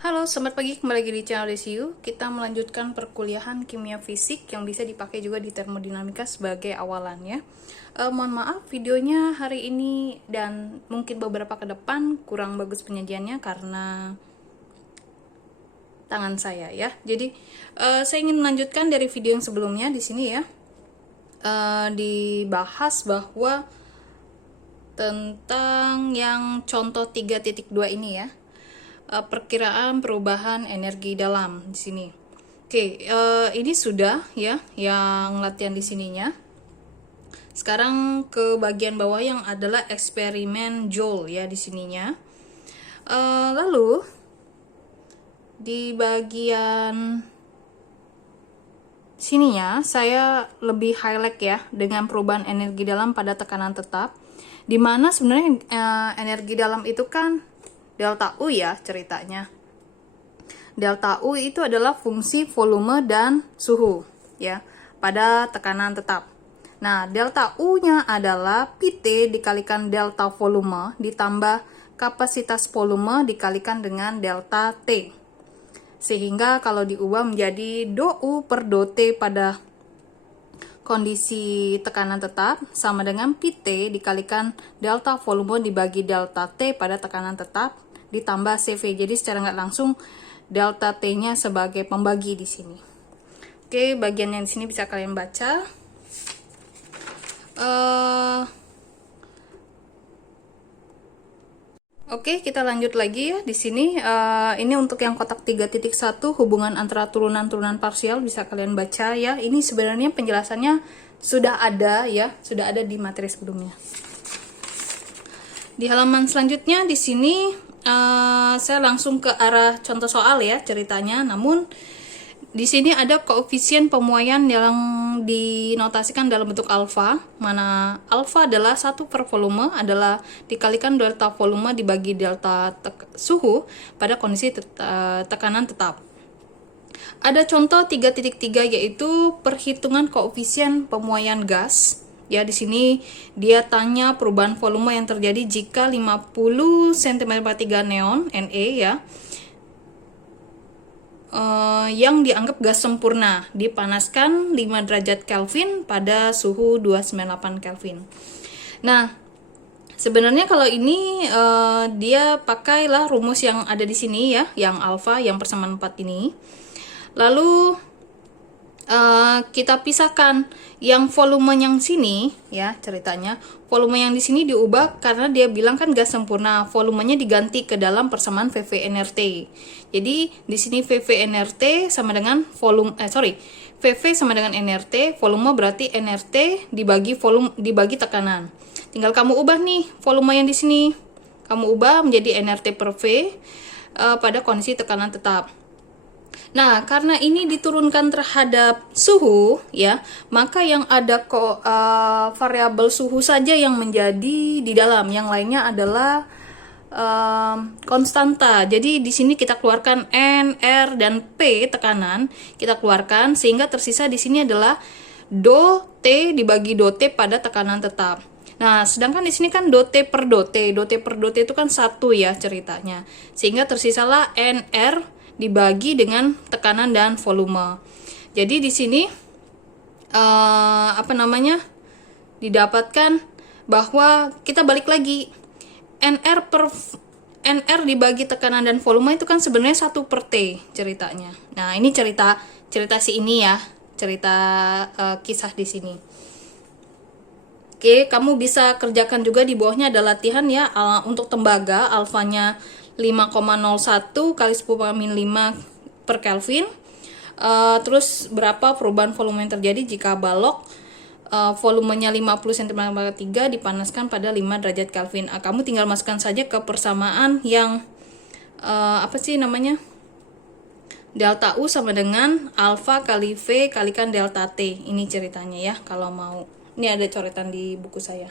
Halo, selamat pagi, kembali lagi di channel DCU. Kita melanjutkan perkuliahan kimia fisik yang bisa dipakai juga di termodinamika sebagai awalan ya. Mohon maaf videonya hari ini dan mungkin beberapa ke depan kurang bagus penyajiannya karena tangan saya ya. Jadi saya ingin melanjutkan dari video yang sebelumnya di sini ya. Dibahas bahwa tentang yang contoh 3.2 ini ya. Perkiraan perubahan energi dalam di sini. Oke, ini sudah ya yang latihan di sininya. Sekarang ke bagian bawah yang adalah eksperimen Joule ya di sininya. Lalu di bagian sininya saya lebih highlight ya dengan perubahan energi dalam pada tekanan tetap, di mana sebenarnya energi dalam itu kan delta U ya ceritanya. Delta U itu adalah fungsi volume dan suhu ya pada tekanan tetap. Nah, delta U-nya adalah PT dikalikan delta volume ditambah kapasitas volume dikalikan dengan delta T. Sehingga kalau diubah menjadi do U per do T pada kondisi tekanan tetap sama dengan PT dikalikan delta volume dibagi delta T pada tekanan tetap ditambah CV. Jadi secara nggak langsung delta T-nya sebagai pembagi di sini. Oke, bagian yang di sini bisa kalian baca. Oke, kita lanjut lagi ya di sini. Ini untuk yang kotak 3.1 hubungan antara turunan-turunan parsial bisa kalian baca ya. Ini sebenarnya penjelasannya sudah ada ya, sudah ada di materi sebelumnya. Di halaman selanjutnya di sini saya langsung ke arah contoh soal ya ceritanya. Namun di sini ada koefisien pemuaian yang dinotasikan dalam bentuk alfa, mana alfa adalah 1 per volume adalah dikalikan delta volume dibagi delta suhu pada kondisi tekanan tetap. Ada contoh 3.3 yaitu perhitungan koefisien pemuaian gas. Ya, di sini dia tanya perubahan volume yang terjadi jika 50 cm3 neon Ne ya. Yang dianggap gas sempurna dipanaskan 5 derajat Kelvin pada suhu 298 Kelvin. Nah, sebenarnya kalau ini dia pakailah rumus yang ada di sini ya, yang alfa, yang persamaan 4 ini. Lalu kita pisahkan yang volume yang sini ya ceritanya. Volume yang di sini diubah karena dia bilang kan gas sempurna, volumenya diganti ke dalam persamaan VV NRT. Jadi di sini VV NRT sama dengan VV sama dengan NRT, volume berarti NRT dibagi tekanan. Tinggal kamu ubah nih volume yang di sini. Kamu ubah menjadi NRT per V pada kondisi tekanan tetap. Nah, karena ini diturunkan terhadap suhu, ya, maka yang ada variabel suhu saja yang menjadi di dalam, yang lainnya adalah konstanta. Jadi di sini kita keluarkan N, R, dan P tekanan, kita keluarkan sehingga tersisa di sini adalah do T dibagi do T pada tekanan tetap. Nah, sedangkan di sini kan do T per do T itu kan 1 ya ceritanya. Sehingga tersisalah NR dibagi dengan tekanan dan volume. Jadi di sini didapatkan bahwa kita balik lagi NR dibagi tekanan dan volume itu kan sebenarnya 1 per T ceritanya. Nah, ini cerita si ini ya, cerita kisah di sini. Oke, kamu bisa kerjakan juga di bawahnya ada latihan ya untuk tembaga alfanya 5,01 kali 10⁻5 per Kelvin. Terus berapa perubahan volume yang terjadi jika balok volumenya 50 cm3 dipanaskan pada 5 derajat Kelvin. Kamu tinggal masukkan saja ke persamaan yang delta U sama dengan alfa kali V kalikan delta T. Ini ceritanya ya kalau mau. Ini ada coretan di buku saya.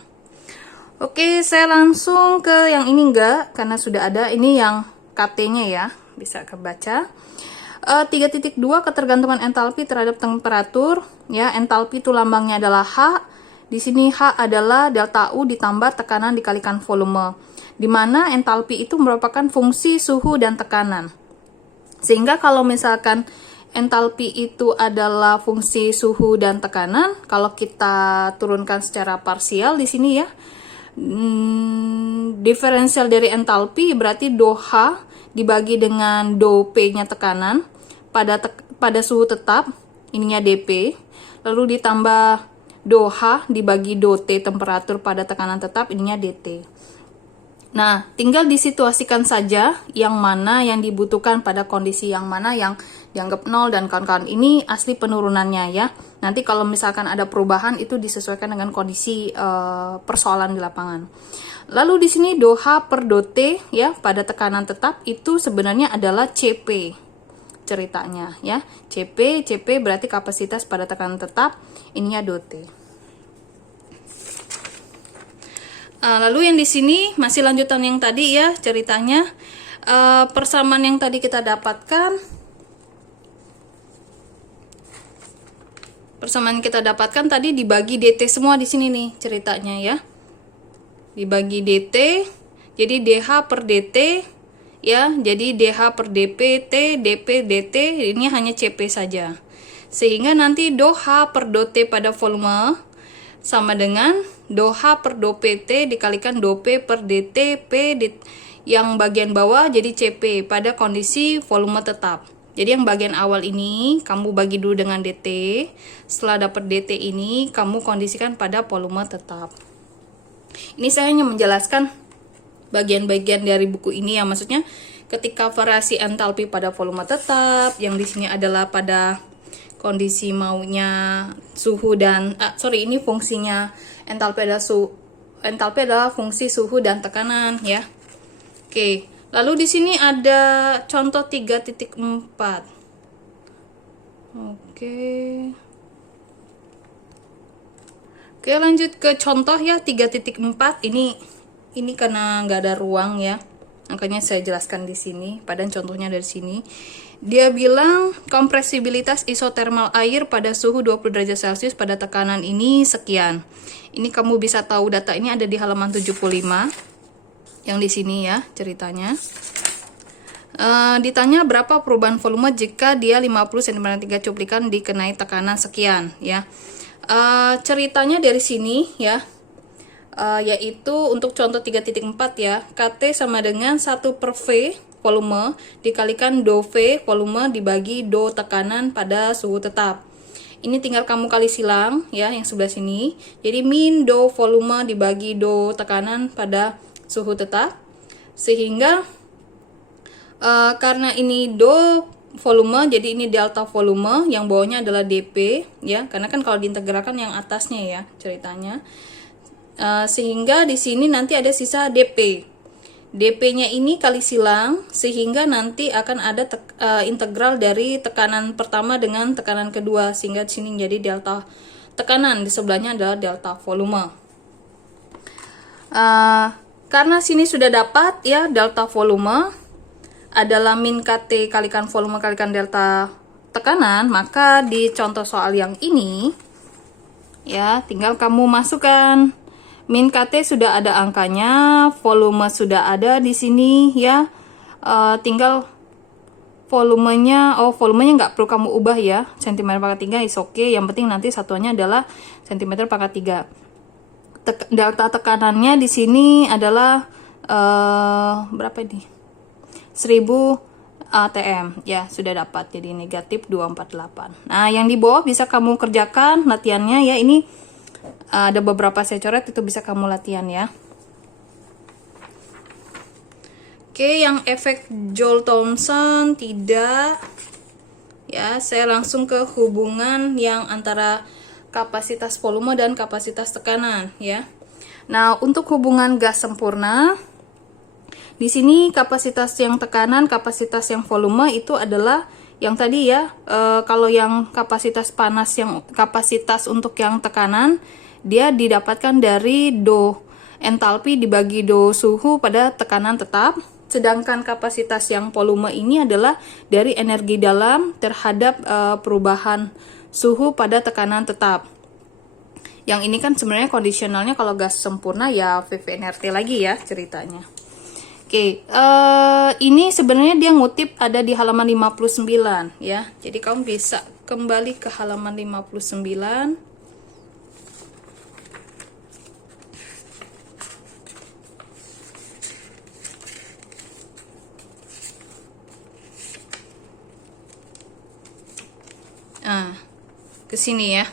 Oke, saya langsung ke yang ini enggak, karena sudah ada. Ini yang KT-nya ya, bisa kebaca. 3.2 ketergantungan entalpi terhadap temperatur. Ya, entalpi itu lambangnya adalah H. Di sini H adalah delta U ditambah tekanan dikalikan volume. Di mana entalpi itu merupakan fungsi suhu dan tekanan. Sehingga kalau misalkan entalpi itu adalah fungsi suhu dan tekanan, kalau kita turunkan secara parsial di sini ya, diferensial dari entalpi berarti dou H dibagi dengan dou P-nya tekanan pada suhu tetap, ininya dP, lalu ditambah dou H dibagi dou T temperatur pada tekanan tetap, ininya dt. Nah, tinggal disituasikan saja yang mana yang dibutuhkan pada kondisi yang mana yang dianggap 0 dan kawan-kawan. Ini asli penurunannya ya. Nanti kalau misalkan ada perubahan itu disesuaikan dengan kondisi persoalan di lapangan. Lalu di sini dou H per dou T ya pada tekanan tetap itu sebenarnya adalah CP ceritanya ya. CP berarti kapasitas pada tekanan tetap, ininya dou T. Lalu yang di sini masih lanjutan yang tadi ya ceritanya, persamaan yang tadi kita dapatkan, tadi dibagi dt semua di sini nih ceritanya ya, dibagi dt, jadi dh per dt ya, jadi dh per dp t dp dt, ini hanya cp saja, sehingga nanti dou H per dou T pada volume sama dengan dou H per dou PT dikalikan dou P per DT, yang bagian bawah jadi CP pada kondisi volume tetap. Jadi yang bagian awal ini kamu bagi dulu dengan DT, setelah dapat DT ini kamu kondisikan pada volume tetap. Ini saya hanya menjelaskan bagian-bagian dari buku ini ya, maksudnya ketika variasi entalpi pada volume tetap, yang di sini adalah pada kondisi maunya suhu dan ini fungsinya entalpi adalah fungsi suhu dan tekanan ya. Oke, lalu di sini ada contoh 3.4. Oke, lanjut ke contoh ya 3.4. Ini karena nggak ada ruang ya, makanya saya jelaskan di sini. Padahal contohnya dari sini. Dia bilang kompresibilitas isotermal air pada suhu 20 derajat Celcius pada tekanan ini sekian. Ini kamu bisa tahu data ini ada di halaman 75 yang di sini ya ceritanya. Ditanya berapa perubahan volume jika dia 50 cm3 cuplikan dikenai tekanan sekian ya. Ceritanya dari sini ya, yaitu untuk contoh 3.4 ya, KT sama dengan 1 per V volume dikalikan dou V volume dibagi dou tekanan pada suhu tetap. Ini tinggal kamu kali silang ya yang sebelah sini. Jadi min dou volume dibagi dou tekanan pada suhu tetap. Sehingga karena ini dou volume, jadi ini delta volume, yang bawahnya adalah dP ya. Karena kan kalau diintegralkan yang atasnya ya ceritanya. Sehingga di sini nanti ada sisa dP. dP-nya ini kali silang, sehingga nanti akan ada integral dari tekanan pertama dengan tekanan kedua, sehingga di sini jadi delta tekanan, di sebelahnya adalah delta volume. Karena sini sudah dapat ya delta volume adalah min KT kalikan volume kalikan delta tekanan, maka di contoh soal yang ini ya tinggal kamu masukkan min KT sudah ada angkanya, volume sudah ada di sini ya. Tinggal volumenya, volumenya nggak perlu kamu ubah ya. cm/3 is okay. Yang penting nanti satuannya adalah cm/3. Delta tekanannya di sini adalah berapa ini? 1000 atm ya, sudah dapat. Jadi negatif 248. Nah, yang di bawah bisa kamu kerjakan latihannya ya. Ini ada beberapa saya coret, itu bisa kamu latihan ya. Oke, yang efek Joule-Thomson tidak ya, saya langsung ke hubungan yang antara kapasitas volume dan kapasitas tekanan ya. Nah, untuk hubungan gas sempurna di sini kapasitas yang tekanan, kapasitas yang volume itu adalah yang tadi ya. Kalau yang kapasitas panas, yang kapasitas untuk yang tekanan, dia didapatkan dari dou entalpi dibagi dou suhu pada tekanan tetap. Sedangkan kapasitas yang volume ini adalah dari energi dalam terhadap perubahan suhu pada tekanan tetap. Yang ini kan sebenarnya kondisionalnya kalau gas sempurna ya VV-nRT lagi ya ceritanya. Oke, ini sebenarnya dia ngutip ada di halaman 59 ya. Jadi kamu bisa kembali ke halaman 59. Nah, ke sini ya.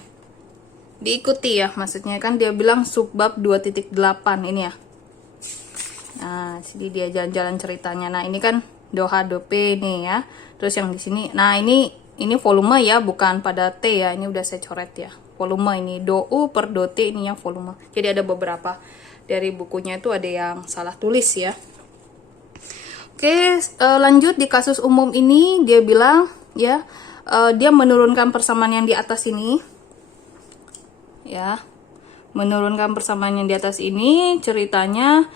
Diikuti ya, maksudnya kan dia bilang subbab 2.8 ini ya. Nah, sini dia jalan-jalan ceritanya. Nah, ini kan doha dope nih ya. Terus yang di sini, nah ini volume ya, bukan pada T ya. Ini udah saya coret ya. Volume ini do-u per do-t ini yang volume. Jadi ada beberapa dari bukunya itu ada yang salah tulis ya. Oke, lanjut di kasus umum ini dia bilang ya, dia menurunkan persamaan yang di atas ini. Ya. Menurunkan persamaan yang di atas ini ceritanya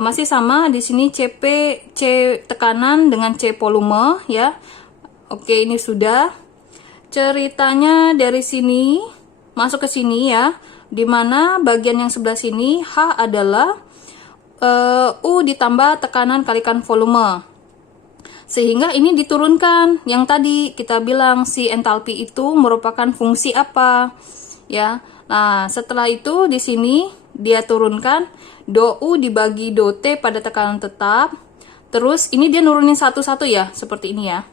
masih sama di sini CP C tekanan dengan C volume ya. Oke, ini sudah. Ceritanya dari sini masuk ke sini ya, dimana bagian yang sebelah sini H adalah U ditambah tekanan kalikan volume, sehingga ini diturunkan. Yang tadi kita bilang si entalpi itu merupakan fungsi apa ya. Nah, setelah itu di sini dia turunkan do U dibagi do T pada tekanan tetap. Terus ini dia nurunin satu-satu ya, seperti ini ya.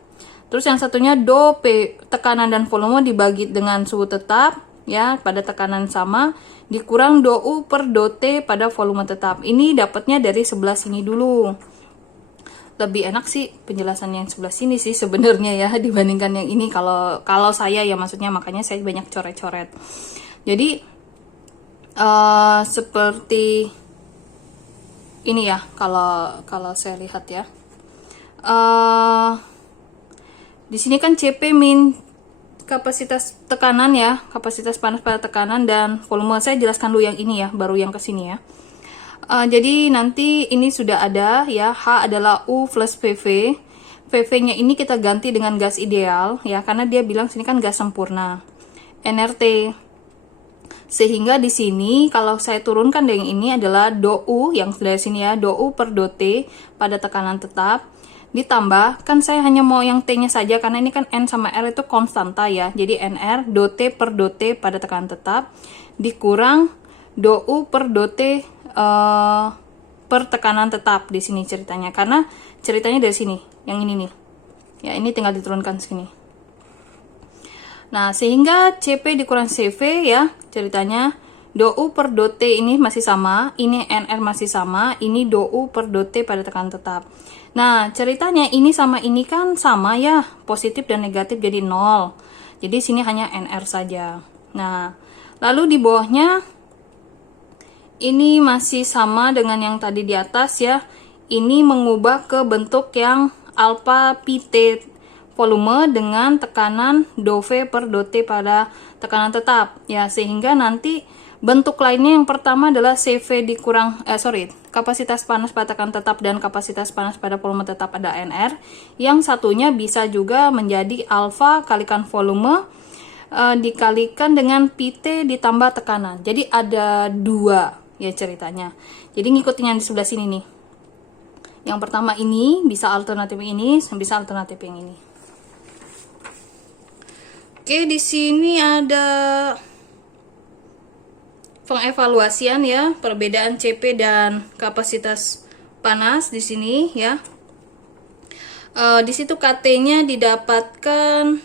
Terus yang satunya do P tekanan dan volume dibagi dengan suhu tetap ya pada tekanan sama dikurang do U per do T pada volume tetap. Ini dapatnya dari sebelah sini dulu. Lebih enak sih penjelasan yang sebelah sini sih sebenarnya ya dibandingkan yang ini kalau saya ya, maksudnya makanya saya banyak coret-coret. Jadi seperti ini ya kalau saya lihat ya. Di sini kan CP min kapasitas tekanan ya, kapasitas panas pada tekanan dan volume. Saya jelaskan dulu yang ini ya, baru yang ke sini ya. Jadi nanti ini sudah ada ya, H adalah U plus PV. PV-nya ini kita ganti dengan gas ideal ya, karena dia bilang sini kan gas sempurna. nRT. Sehingga di sini kalau saya turunkan yang ini adalah do U yang dari sini ya, do U per do T pada tekanan tetap. Ditambah, kan saya hanya mau yang T-nya saja karena ini kan N sama R itu konstanta ya. Jadi NR do T per do T pada tekanan tetap dikurang do U per do T per tekanan tetap di sini ceritanya. Karena ceritanya dari sini, yang ini nih. Ya, ini tinggal diturunkan sini. Nah, sehingga CP dikurang CV ya, ceritanya do U per do T ini masih sama, ini NR masih sama, ini do U per do T pada tekanan tetap. Nah, ceritanya ini sama ini kan sama ya, positif dan negatif jadi 0. Jadi sini hanya NR saja. Nah, lalu di bawahnya ini masih sama dengan yang tadi di atas ya. Ini mengubah ke bentuk yang alpha PT volume dengan tekanan do V per do T pada tekanan tetap ya, sehingga nanti bentuk lainnya yang pertama adalah CV dikurang kapasitas panas pada tekanan tetap dan kapasitas panas pada volume tetap ada NR. Yang satunya bisa juga menjadi alfa kalikan volume dikalikan dengan PT ditambah tekanan. Jadi ada dua ya ceritanya. Jadi ngikutin yang di sebelah sini nih. Yang pertama ini bisa alternatif ini, bisa alternatif yang ini. Oke, di sini ada pengevaluasian ya, perbedaan CP dan kapasitas panas di sini ya. Di situ KT-nya didapatkan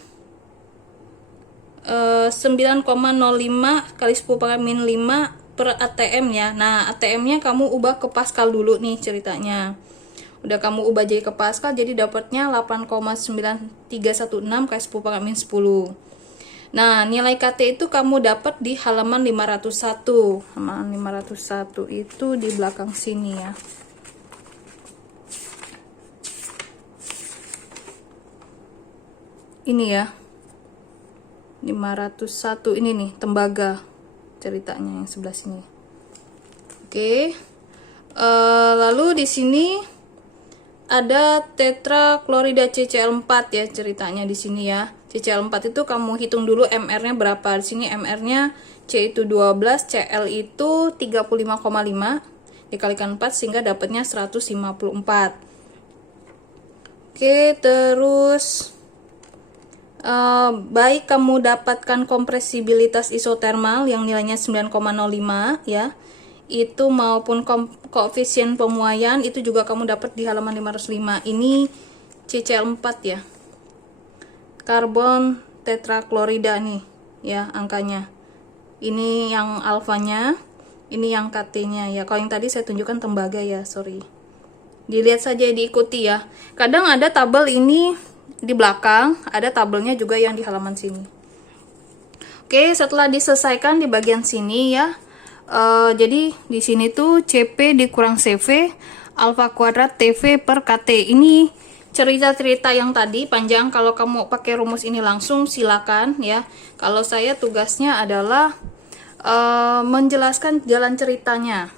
9,05 kali 10 pangkat min 5 per ATM ya. Nah, ATM-nya kamu ubah ke Pascal dulu nih ceritanya. Udah kamu ubah jadi ke Pascal, jadi dapatnya 8,9316 kali 10 pangkat min 10. Nah, nilai KT itu kamu dapat di halaman 501. Halaman 501 itu di belakang sini ya. Ini ya. 501 ini nih, tembaga ceritanya yang sebelah sini. Oke. Lalu di sini ada tetraklorida CCl4 ya ceritanya di sini ya. CCl4 itu kamu hitung dulu MR-nya berapa. Di sini MR-nya C itu 12, CL itu 35,5. dikalikan 4 sehingga dapatnya 154. Oke, terus baik kamu dapatkan kompresibilitas isotermal yang nilainya 9,05 ya, itu maupun koefisien pemuaian itu juga kamu dapat di halaman 505. Ini CCl4 ya, karbon tetraklorida nih ya angkanya. Ini yang alfanya, ini yang KT-nya ya. Kalau yang tadi saya tunjukkan tembaga ya, sorry. Dilihat saja, diikuti ya. Kadang ada tabel ini di belakang, ada tabelnya juga yang di halaman sini. Oke, setelah diselesaikan di bagian sini ya. Jadi di sini tuh CP dikurang CV alfa kuadrat TV per KT. Ini cerita-cerita yang tadi panjang. Kalau kamu pakai rumus ini langsung silakan ya. Kalau saya tugasnya adalah menjelaskan jalan ceritanya.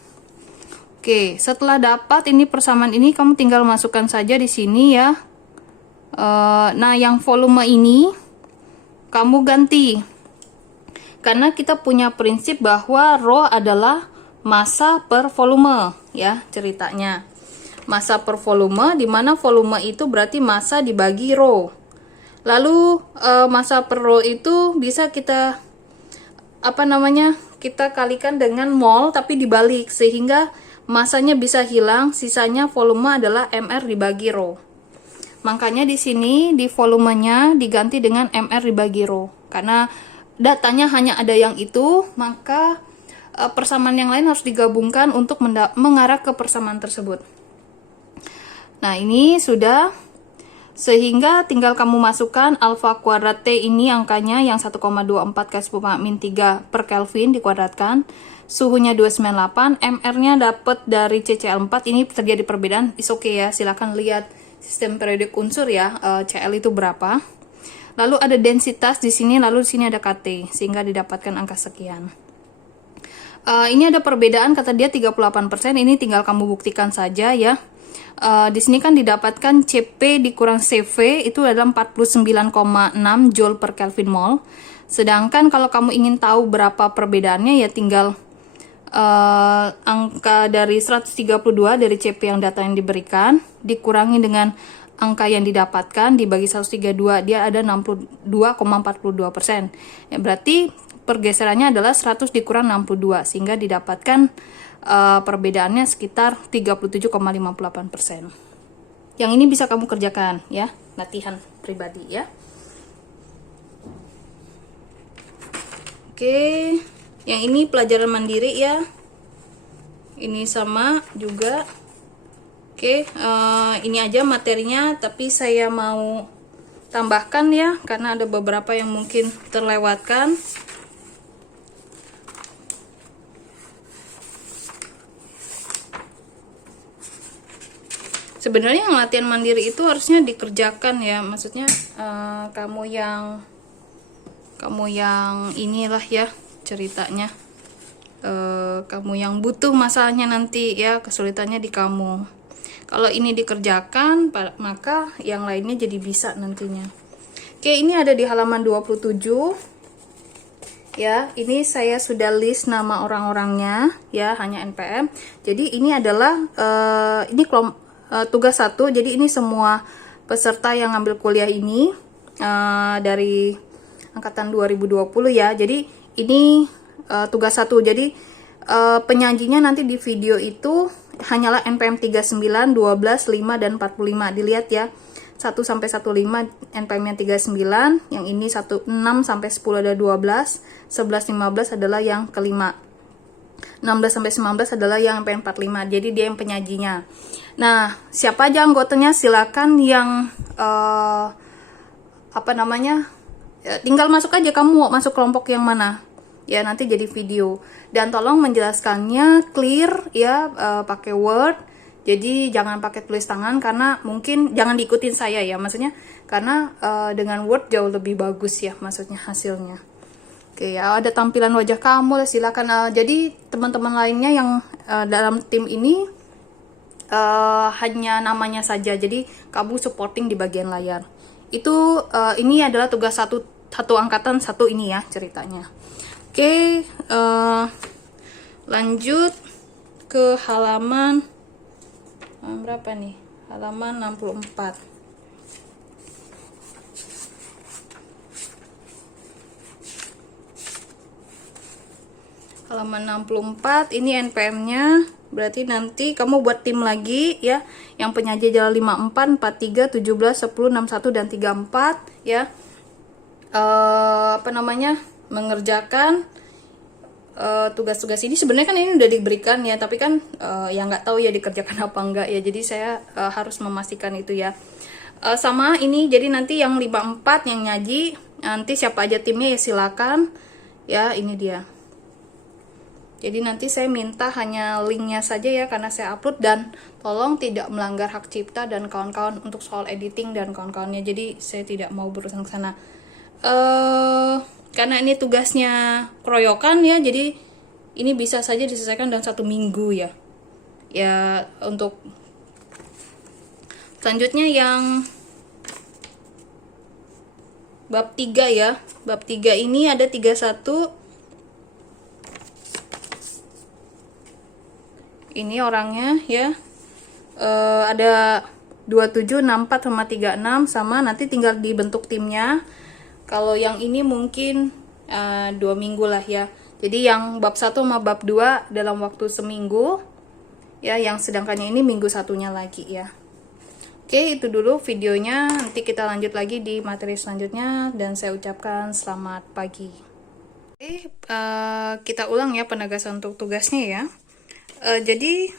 Oke, setelah dapat ini persamaan ini, kamu tinggal masukkan saja di sini ya. Nah, yang volume ini kamu ganti. Karena kita punya prinsip bahwa rho adalah massa per volume ya ceritanya. Massa per volume, di mana volume itu berarti massa dibagi rho. Lalu massa per rho itu bisa kita kita kalikan dengan mol tapi dibalik sehingga masanya bisa hilang, sisanya volume adalah mr dibagi rho. Makanya di sini di volumenya diganti dengan mr dibagi rho. Karena datanya hanya ada yang itu, maka persamaan yang lain harus digabungkan untuk mengarah ke persamaan tersebut. Nah, ini sudah, sehingga tinggal kamu masukkan alfa kuadrat T ini angkanya yang 1,24 K-3 per Kelvin dikuadratkan. Suhunya 298, MR-nya dapat dari CCl4. Ini terjadi perbedaan, is oke ya. Silakan lihat sistem periodik unsur ya, Cl itu berapa. Lalu ada densitas di sini, lalu di sini ada KT sehingga didapatkan angka sekian. Ini ada perbedaan, kata dia 38%. Ini tinggal kamu buktikan saja ya. Di sini kan didapatkan CP dikurang CV itu adalah 49,6 Joule per Kelvin mol. Sedangkan kalau kamu ingin tahu berapa perbedaannya ya tinggal angka dari 132 dari CP yang data yang diberikan dikurangi dengan angka yang didapatkan dibagi 132, dia ada 62,42%. Ya, berarti pergeserannya adalah 100 dikurang 62 sehingga didapatkan perbedaannya sekitar 37,58%. Yang ini bisa kamu kerjakan ya, latihan pribadi ya. Oke, yang ini pelajaran mandiri ya. Ini sama juga. Oke, ini aja materinya, tapi saya mau tambahkan ya, karena ada beberapa yang mungkin terlewatkan. Sebenarnya yang latihan mandiri itu harusnya dikerjakan ya, maksudnya kamu yang inilah ya ceritanya, kamu yang butuh masalahnya nanti ya, kesulitannya di kamu. Kalau ini dikerjakan maka yang lainnya jadi bisa nantinya. Oke, ini ada di halaman 27 ya. Ini saya sudah list nama orang-orangnya ya, hanya NPM. Jadi ini adalah ini tugas 1. Jadi ini semua peserta yang ngambil kuliah ini dari angkatan 2020 ya. Jadi ini tugas 1. Jadi penyajinya nanti di video itu hanyalah NPM 39, 12, 5 dan 45. Dilihat ya. 1 sampai 15 NPM-nya 39, yang ini 6 sampai 10 ada 12, 11 15 adalah yang kelima. 16 sampai 19 adalah yang NPM 45. Jadi dia yang penyajinya. Nah, siapa aja anggotanya silakan yang tinggal masuk aja, kamu mau masuk kelompok yang mana. Ya, nanti jadi video. Dan tolong menjelaskannya clear ya, pakai Word. Jadi jangan pakai tulis tangan, karena mungkin jangan diikutin saya ya, maksudnya karena dengan Word jauh lebih bagus ya, maksudnya hasilnya. Oke ya, ada tampilan wajah kamu, silakan. Jadi teman-teman lainnya yang dalam tim ini hanya namanya saja, jadi kamu supporting di bagian layar. Itu ini adalah tugas satu angkatan 1 ini ya ceritanya. Oke, lanjut ke ke halaman berapa nih? Halaman 64. Halaman 64 ini NPM-nya. Berarti nanti kamu buat tim lagi ya. Yang penyaji adalah 54, 43, 17, 10, 61 dan 34 ya. Mengerjakan tugas-tugas ini. Sebenarnya kan ini udah diberikan ya, tapi kan ya nggak tahu ya dikerjakan apa enggak ya. Jadi saya harus memastikan itu ya. Sama ini, jadi nanti yang 54 yang nyaji, nanti siapa aja timnya ya silakan ya. Ini dia. Jadi nanti saya minta hanya linknya saja ya, karena saya upload, dan tolong tidak melanggar hak cipta dan kawan-kawan untuk soal editing dan kawan-kawannya. Jadi saya tidak mau berurusan ke sana. Karena ini tugasnya keroyokan ya, jadi ini bisa saja diselesaikan dalam 1 minggu ya. Ya, untuk selanjutnya yang bab 3 ya. Bab 3 ini ada 31. Ini orangnya ya, ada 27, 64 sama 36, sama nanti tinggal dibentuk timnya. Kalau yang ini mungkin 2 minggu lah ya. Jadi yang bab 1 sama bab 2 dalam waktu seminggu ya, yang sedangkannya ini minggu satunya lagi ya. Oke, itu dulu videonya. Nanti kita lanjut lagi di materi selanjutnya, dan saya ucapkan selamat pagi. Oke, kita ulang ya penegasan untuk tugasnya ya. Jadi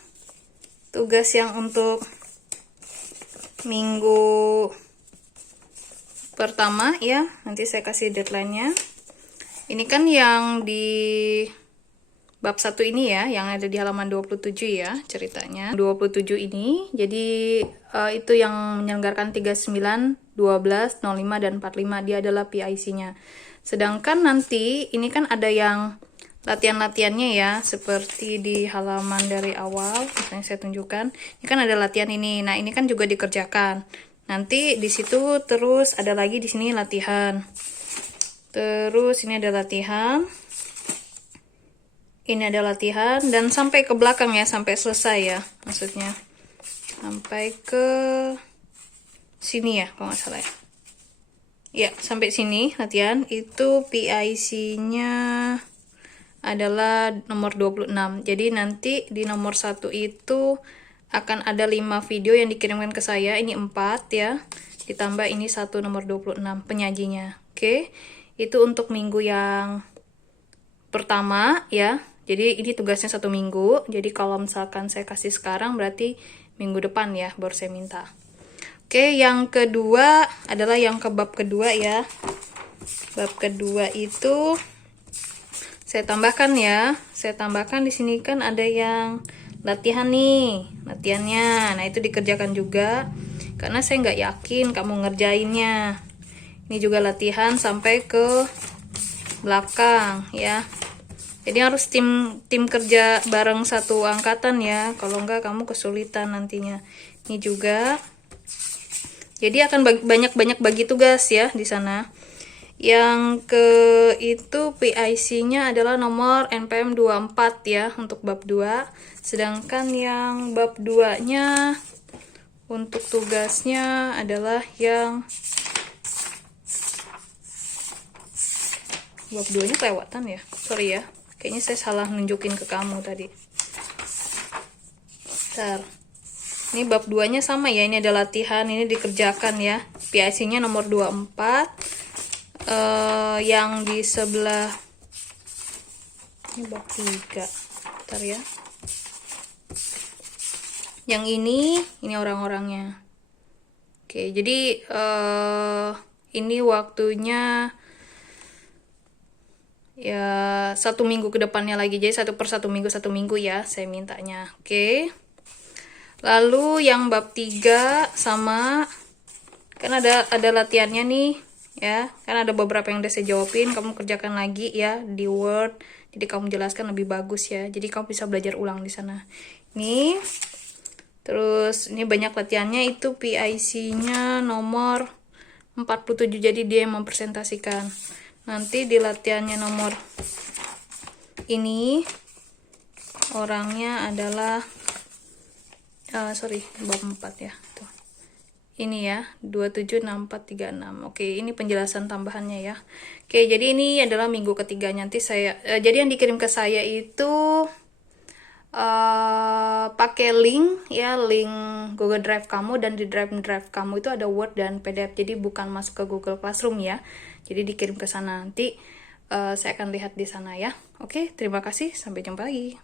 tugas yang untuk minggu pertama ya, nanti saya kasih deadline-nya. Ini kan yang di bab 1 ini ya, yang ada di halaman 27 ya ceritanya. 27 ini, jadi itu yang menyelenggarakan 39, 12, 05, dan 45, dia adalah PIC-nya. Sedangkan nanti ini kan ada yang latihan-latihannya ya, seperti di halaman dari awal, misalnya saya tunjukkan. Ini kan ada latihan ini. Nah, ini kan juga dikerjakan. Nanti di situ terus ada lagi di sini latihan. Terus ini ada latihan. Ini ada latihan, dan sampai ke belakang ya, sampai selesai ya, maksudnya. Sampai ke sini ya, kalau nggak salah ya. Ya, sampai sini latihan. Itu PIC-nya adalah nomor 26. Jadi nanti di nomor 1 itu akan ada 5 video yang dikirimkan ke saya. Ini 4 ya. Ditambah ini 1 nomor 26 penyajinya. Oke. Itu untuk minggu yang pertama ya. Jadi ini tugasnya 1 minggu. Jadi kalau misalkan saya kasih sekarang berarti minggu depan ya baru saya minta. Oke, yang kedua adalah yang ke bab kedua ya. Bab kedua itu saya tambahkan ya. Saya tambahkan di sini kan ada yang latihan nih, latihannya. Nah, itu dikerjakan juga karena saya nggak yakin kamu ngerjainnya. Ini juga latihan sampai ke belakang ya. Jadi harus tim kerja bareng satu angkatan ya. Kalau enggak kamu kesulitan nantinya. Ini juga. Jadi akan banyak bagi tugas ya di sana. Yang ke itu PIC-nya adalah nomor NPM 24 ya untuk bab 2. Sedangkan yang bab 2-nya untuk tugasnya adalah yang bab 2-nya kelewatan ya. Sorry ya. Kayaknya saya salah nunjukin ke kamu tadi. Bentar. Ini bab 2-nya sama ya. Ini ada latihan, ini dikerjakan ya. PIC-nya nomor 24. Yang di sebelah ini bab 3. Bentar ya. Yang ini orang-orangnya. Oke, jadi ini waktunya ya 1 minggu ke depannya lagi. Jadi 1 per 1 minggu ya saya mintanya. Oke. Lalu yang bab 3 sama kan ada latihannya nih. Ya, kan ada beberapa yang udah saya jawabin, kamu kerjakan lagi ya di Word. Jadi kamu jelaskan lebih bagus ya. Jadi kamu bisa belajar ulang di sana. Ini terus ini banyak latihannya, itu PIC-nya nomor 47. Jadi dia yang mempresentasikan. Nanti di latihannya nomor ini Orangnya adalah bab 4 ya. Tuh. Ini ya, 276436. Oke, ini penjelasan tambahannya ya. Oke, jadi ini adalah minggu ketiga. Nanti saya jadi yang dikirim ke saya itu pakai link ya, link Google Drive kamu, dan di drive kamu itu ada Word dan PDF. Jadi bukan masuk ke Google Classroom ya. Jadi dikirim ke sana, nanti saya akan lihat di sana ya. Oke, terima kasih, sampai jumpa lagi.